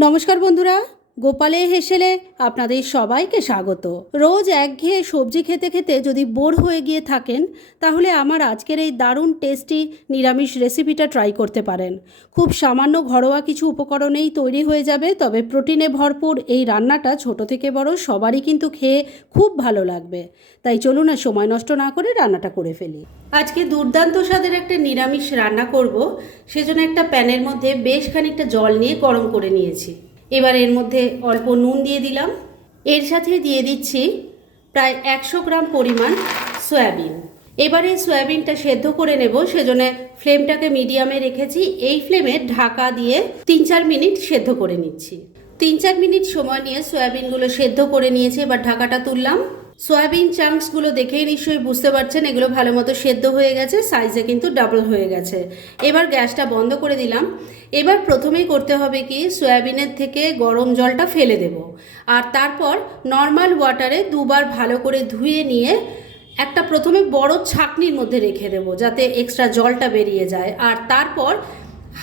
নমস্কার বন্ধুরা। গোপালে হেসেলে, আপনাদের সবাইকে স্বাগত। রোজ একঘেয়ে সবজি খেতে খেতে যদি বোর হয়ে গিয়ে থাকেন, তাহলে আমার আজকের এই দারুণ টেস্টি নিরামিষ রেসিপিটা ট্রাই করতে পারেন। খুব সামান্য ঘরোয়া কিছু উপকরণেই তৈরি হয়ে যাবে, তবে প্রোটিনে ভরপুর এই রান্নাটা ছোট থেকে বড় সবারই কিন্তু খেয়ে খুব ভালো লাগবে। তাই চলুন আর সময় নষ্ট না করে রান্নাটা করে ফেলি। আজকে দুর্দান্ত স্বাদের একটা নিরামিষ রান্না করব, সেজন্য একটা প্যানের মধ্যে বেশ খানিকটা জল নিয়ে গরম করে নিয়েছি। এবার এর মধ্যে অল্প নুন দিয়ে দিলাম। এর সাথে দিয়ে দিচ্ছি প্রায় একশো গ্রাম পরিমাণ সয়াবিন। এবার এই সয়াবিনটা সেদ্ধ করে নেব, সেজন্য ফ্লেমটাকে মিডিয়ামে রেখেছি। এই ফ্লেমে ঢাকা দিয়ে তিন চার মিনিট সেদ্ধ করে নিচ্ছি। তিন চার মিনিট সময় নিয়ে সয়াবিনগুলো সেদ্ধ করে নিয়েছি, এবার ঢাকাটা তুললাম। সয়াবিন চাংসগুলো দেখেই নিশ্চয়ই বুঝতে পারছেন, এগুলো ভালো মতো সেদ্ধ হয়ে গেছে সাইজে কিন্তু ডাবল হয়ে গেছে। এবার গ্যাসটা বন্ধ করে দিলাম। এবার প্রথমেই করতে হবে কি, সয়াবিনের থেকে গরম জলটা ফেলে দেব। আর তারপর নর্মাল ওয়াটারে দুবার ভালো করে ধুয়ে নিয়ে একটা প্রথমে বড় ছাকনির মধ্যে রেখে দেব, যাতে এক্সট্রা জলটা বেরিয়ে যায়। আর তারপর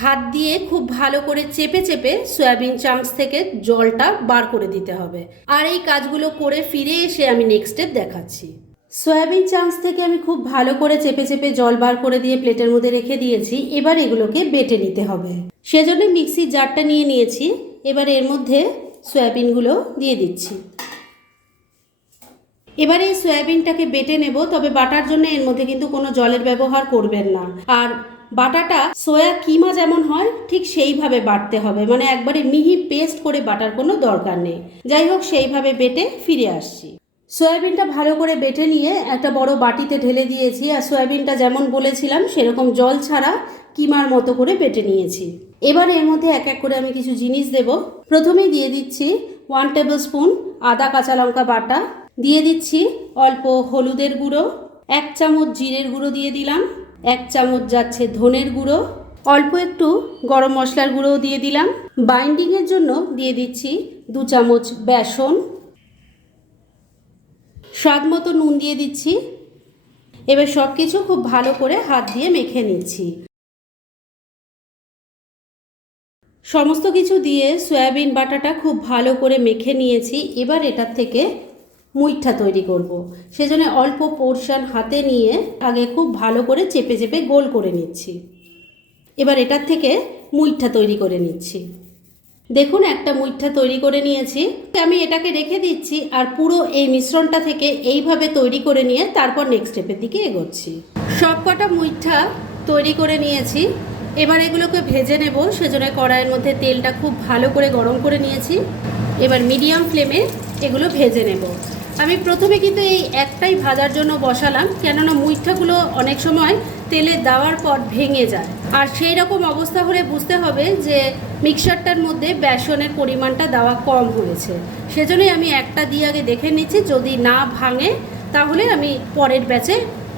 হাত দিয়ে খুব ভালো করে চেপে চেপে সয়াবিন চাংস থেকে জলটা বার করে দিতে হবে। আর এই কাজগুলো করে ফিরে এসে আমি নেক্সট স্টেপ দেখাচ্ছি। সয়াবিন চাংস থেকে আমি খুব ভালো করে চেপে চেপে জল বার করে দিয়ে প্লেটের মধ্যে রেখে দিয়েছি। এবার এগুলোকে বেটে নিতে হবে। সেজন্য মিক্সির জারটা নিয়ে নিয়েছি। এবার এর মধ্যে সয়াবিনগুলো দিয়ে দিচ্ছি। এবার এই সয়াবিনটাকে বেটে নেব, তবে বাটার জন্য এর মধ্যে কিন্তু কোনো জলের ব্যবহার করবেন না। আর বাটাটা সোয়া কিমা যেমন হয়, ঠিক সেইভাবে বাটতে হবে। মানে একবারে মিহি পেস্ট করে বাটার কোনো দরকার নেই। যাই হোক, সেইভাবে বেটে ফিরে আসছি। সয়াবিনটা ভালো করে বেটে নিয়ে একটা বড় বাটিতে ঢেলে দিয়েছি। আর সয়াবিনটা যেমন বলেছিলাম, সেরকম জল ছাড়া কিমার মতো করে বেটে নিয়েছি। এবার এর মধ্যে এক এক করে আমি কিছু জিনিস দেব। প্রথমেই দিয়ে দিচ্ছি ওয়ান টেবিল স্পুন আদা কাঁচা লঙ্কা বাটা। দিয়ে দিচ্ছি অল্প হলুদের গুঁড়ো, এক চামচ জিরের গুঁড়ো দিয়ে দিলাম। এক চামচ যাচ্ছে ধনের গুঁড়ো, অল্প একটু গরম মশলার গুঁড়োও দিয়ে দিলাম। বাইন্ডিংয়ের জন্য দিয়ে দিচ্ছি দু চামচ বেসন। স্বাদ মতো নুন দিয়ে দিচ্ছি। এবার সব কিছু খুব ভালো করে হাত দিয়ে মেখে নিচ্ছি। সমস্ত কিছু দিয়ে সয়াবিন বাটাটা খুব ভালো করে মেখে নিয়েছি। এবার এটার থেকে মুইঠা তৈরি করব। সেজন্য অল্প পোর্শন হাতে নিয়ে আগে খুব ভালো করে চেপে চেপে গোল করে নিচ্ছি। এবার এটার থেকে মুইঠা তৈরি করে নিচ্ছি। দেখুন একটা মুইঠা তৈরি করে নিয়েছি। আমি এটাকে রেখে দিচ্ছি আর পুরো এই মিশ্রণটা থেকে এইভাবে তৈরি করে নিয়ে তারপর নেক্সট স্টেপের দিকে এগোচ্ছি। সব কটা মুইঠা তৈরি করে নিয়েছি। এবার এগুলোকে ভেজে নেব। সেজন্য কড়াইয়ের মধ্যে তেলটা খুব ভালো করে গরম করে নিয়েছি। এবার মিডিয়াম ফ্লেমে এগুলো ভেজে নেব। আমি প্রথমে কিন্তু এই একটাই ভাজার জন্য বসালাম, কেননা মুইঠাগুলো অনেক সময় তেলে দেওয়ার পর ভেঙে যায়। আর সেই রকম অবস্থা হলে বুঝতে হবে যে মিক্সারটার মধ্যে বেসনের পরিমাণটা দেওয়া কম হয়েছে। সেজন্যই আমি একটা দিয়ে আগে দেখে নিচ্ছি, যদি না ভাঙে তাহলে আমি পরের ব্যাচে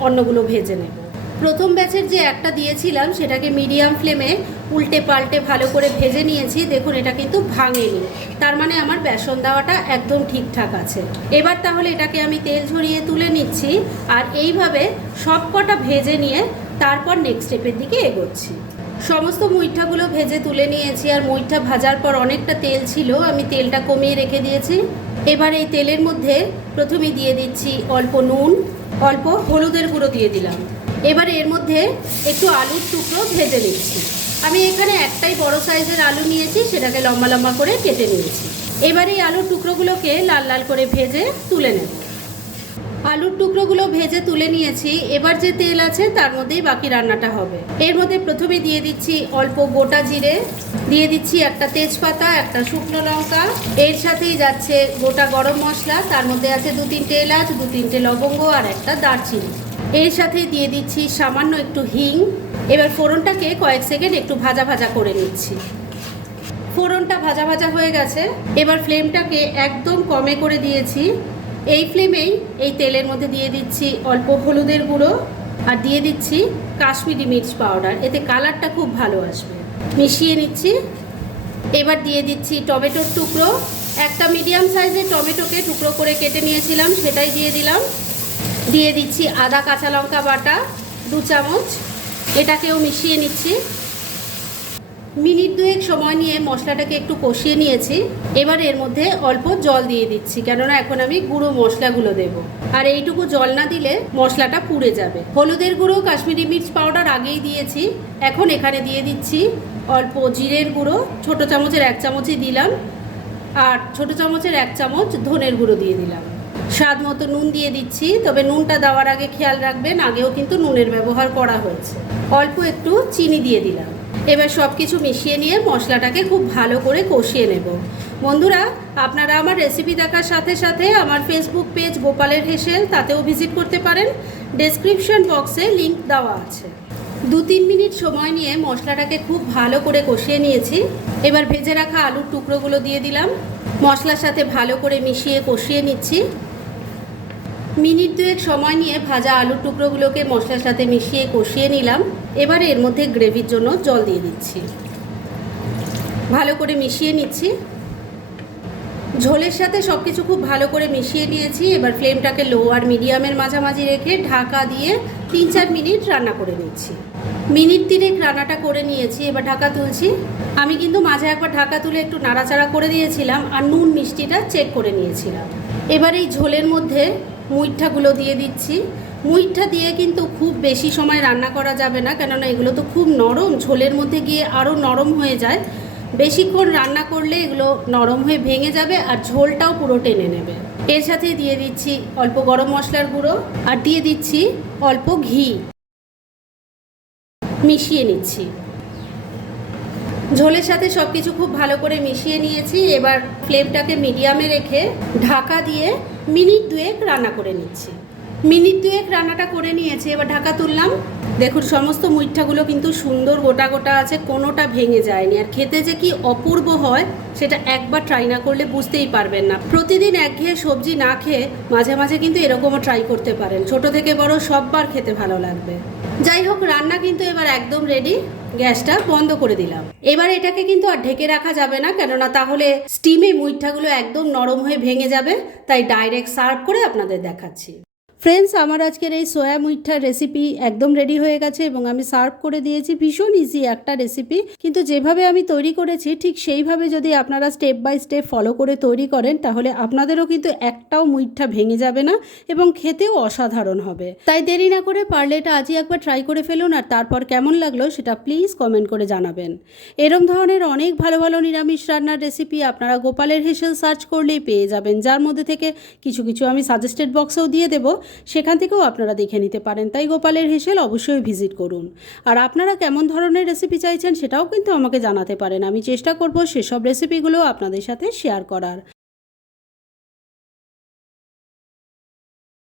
অন্যগুলো ভেজে নেব। প্রথম ব্যাচের যে একটা দিয়েছিলাম, সেটাকে মিডিয়াম ফ্লেমে উল্টে পাল্টে ভালো করে ভেজে নিয়েছি। দেখুন, এটা কিন্তু ভাঙেনি। তার মানে আমার বেসন দেওয়াটা একদম ঠিকঠাক আছে। এবার তাহলে এটাকে আমি তেল ঝরিয়ে তুলে নিচ্ছি আর এইভাবে সব কটা ভেজে নিয়ে তারপর নেক্সট স্টেপের দিকে এগোচ্ছি। সমস্ত মুইঠাগুলো ভেজে তুলে নিয়েছি আর মুইঠা ভাজার পর অনেকটা তেল ছিল, আমি তেলটা কমিয়ে রেখে দিয়েছি। এবার এই তেলের মধ্যে প্রথমে দিয়ে দিচ্ছি অল্প নুন, অল্প হলুদের গুঁড়ো দিয়ে দিলাম। এবার এর মধ্যে একটু আলুর টুকরো ভেজে নিচ্ছি। আমি এখানে একটাই বড় সাইজের আলু নিয়েছি, সেটাকে লম্বা লম্বা করে কেটে নিয়েছি। এবার এই আলুর টুকরোগুলোকে লাল লাল করে ভেজে তুলে নেব। আলুর টুকরোগুলো ভেজে তুলে নিয়েছি। এবার যে তেল আছে, তার মধ্যেই বাকি রান্নাটা হবে। এর মধ্যে প্রথমে দিয়ে দিচ্ছি অল্প গোটা জিরে, দিয়ে দিচ্ছি একটা তেজপাতা, একটা শুকনো লঙ্কা। এর সাথেই যাচ্ছে গোটা গরম মশলা, তার মধ্যে আছে দু তিনটে এলাচ, দু তিনটে লবঙ্গ আর একটা দারচিনি। এর সাথে দিয়ে দিচ্ছি সামান্য একটু হিং। এবার ফোড়নটাকে কয়েক সেকেন্ড একটু ভাজা ভাজা করে নিচ্ছি। ফোড়নটা ভাজা ভাজা হয়ে গেছে। এবার ফ্লেমটাকে একদম কমে করে দিয়েছি। এই ফ্লেমেই এই তেলের মধ্যে দিয়ে দিচ্ছি অল্প হলুদের গুঁড়ো আর দিয়ে দিচ্ছি কাশ্মীরি মির্চ পাউডার। এতে কালারটা খুব ভালো আসবে। মিশিয়ে নিচ্ছি। এবার দিয়ে দিচ্ছি টমেটোর টুকরো। একটা মিডিয়াম সাইজের টমেটোকে টুকরো করে কেটে নিয়েছিলাম, সেটাই দিয়ে দিলাম। দিয়ে দিচ্ছি আদা, কাঁচা লঙ্কা বাটা, দু চামচ। এটাকেও মিশিয়ে নিচ্ছি। মিনিট দুয়েক সময় নিয়ে মশলাটাকে একটু কষিয়ে নিয়েছি। এবার এর মধ্যে অল্প জল দিয়ে দিচ্ছি, কেননা এখন আমি গুঁড়ো মশলাগুলো দেব। আর এইটুকু জল না দিলে মশলাটা পুড়ে যাবে। হলুদের গুঁড়ো, কাশ্মীরি মির্চ পাউডার আগেই দিয়েছি। এখন এখানে দিয়ে দিচ্ছি অল্প জিরের গুঁড়ো, ছোট চামচের এক চামচই দিলাম। আর ছোট চামচের এক চামচ ধনের গুঁড়ো দিয়ে দিলাম। স্বাদ মতো নুন দিয়ে দিচ্ছি, তবে নুনটা দেওয়ার আগে খেয়াল রাখবেন, আগেও কিন্তু নুনের ব্যবহার করা হয়েছে। অল্প একটু চিনি দিয়ে দিলাম। এবার সব কিছু মিশিয়ে নিয়ে মশলাটাকে খুব ভালো করে কষিয়ে নেব। বন্ধুরা, আপনারা আমার রেসিপি দেখার সাথে সাথে আমার ফেসবুক পেজ গোপালের হেসেল, তাতেও ভিজিট করতে পারেন। ডেসক্রিপশন বক্সে লিংক দেওয়া আছে। দু তিন মিনিট সময় নিয়ে মশলাটাকে খুব ভালো করে কষিয়ে নিয়েছি। এবার ভেজে রাখা আলুর টুকরোগুলো দিয়ে দিলাম। মশলার সাথে ভালো করে মিশিয়ে কষিয়ে নিচ্ছি। মিনিট দুয়েক সময় নিয়ে ভাজা আলুর টুকরোগুলোকে মশলার সাথে মিশিয়ে কষিয়ে নিলাম। এবারে এর মধ্যে গ্রেভির জন্য জল দিয়ে দিচ্ছি। ভালো করে মিশিয়ে নিচ্ছি। ঝোলের সাথে সব কিছু খুব ভালো করে মিশিয়ে নিয়েছি। এবার ফ্লেমটাকে লো আর মিডিয়ামের মাঝামাঝি রেখে ঢাকা দিয়ে তিন চার মিনিট রান্না করে নিচ্ছি। মিনিট তিনেক রান্নাটা করে নিয়েছি, এবার ঢাকা তুলছি। আমি কিন্তু মাঝে একবার ঢাকা তুলে একটু নাড়াচাড়া করে দিয়েছিলাম আর নুন মিষ্টিটা চেক করে নিয়েছিলাম। এবার এই ঝোলের মধ্যে মুইঠাগুলো দিয়ে দিচ্ছি। মুইঠা দিয়ে কিন্তু খুব বেশি সময় রান্না করা যাবে না, কেননা এগুলো তো খুব নরম, ঝোলের মধ্যে গিয়ে আরও নরম হয়ে যায়। বেশিক্ষণ রান্না করলে এগুলো নরম হয়ে ভেঙে যাবে আর ঝোলটাও পুরো টেনে নেবে। এর সাথে দিয়ে দিচ্ছি অল্প গরম মশলার গুঁড়ো আর দিয়ে দিচ্ছি অল্প ঘি। মিশিয়ে নিচ্ছি। ঝোলের সাথে সব কিছু খুব ভালো করে মিশিয়ে নিয়েছি। এবার ফ্লেমটাকে মিডিয়ামে রেখে ঢাকা দিয়ে মিনিট দুয়েক রান্না করে নিচ্ছি। মিনিট দুয়েক রান্নাটা করে নিয়েছি, এবার ঢাকা তুললাম। দেখুন, সমস্ত মুইঠাগুলো কিন্তু সুন্দর গোটা গোটা আছে, কোনোটা ভেঙে যায়নি। আর খেতে যে কি অপূর্ব হয়, সেটা একবার ট্রাই না করলে বুঝতেই পারবেন না। প্রতিদিন একঘেয়ে সবজি না খেয়ে মাঝে মাঝে কিন্তু এরকমও ট্রাই করতে পারেন। ছোট থেকে বড় সববার খেতে ভালো লাগবে। যাই হোক, রান্না কিন্তু এবার একদম রেডি গ্যাসটা বন্ধ করে দিলাম। এবার এটাকে কিন্তু আর ঢেকে রাখা যাবে না, কেননা তাহলে স্টিমে মুইঠাগুলো একদম নরম হয়ে ভেঙে যাবে, তাই ডাইরেক্ট সার্ভ করে আপনাদের দেখাচ্ছি। ফ্রেন্ডস আমার আজকের এই সোয়া মুইঠার রেসিপি একদম রেডি হয়ে গেছে এবং আমি সার্ভ করে দিয়েছি। ভীষণ ইজি একটা রেসিপি কিন্তু যেভাবে আমি তৈরি করেছি, ঠিক সেইভাবে যদি আপনারা স্টেপ বাই স্টেপ ফলো করে তৈরি করেন, তাহলে আপনাদেরও কিন্তু একটাও মুইঠা ভেঙে যাবে না এবং খেতেও অসাধারণ হবে। তাই দেরি না করে পারলে এটা আজই একবার ট্রাই করে ফেলুন আর তারপর কেমন লাগল সেটা প্লিজ কমেন্ট করে জানাবেন। এরম ধরনের অনেক ভালো ভালো নিরামিষ রান্নার রেসিপি আপনারা গোপালের হেসেল সার্চ করলেই পেয়ে যাবেন, যার মধ্যে থেকে কিছু কিছু আমি সাজেস্টেড বক্সেও দিয়ে দেবো। সেখান থেকেও আপনারা দেখে নিতে পারেন। তাই গোপালের হেসেল অবশ্যই ভিজিট করুন। আর আপনারা কেমন ধরনের রেসিপি চাইছেন সেটাও কিন্তু আমাকে জানাতে পারেন। আমি চেষ্টা করব সেসব রেসিপিগুলো আপনাদের সাথে শেয়ার করার।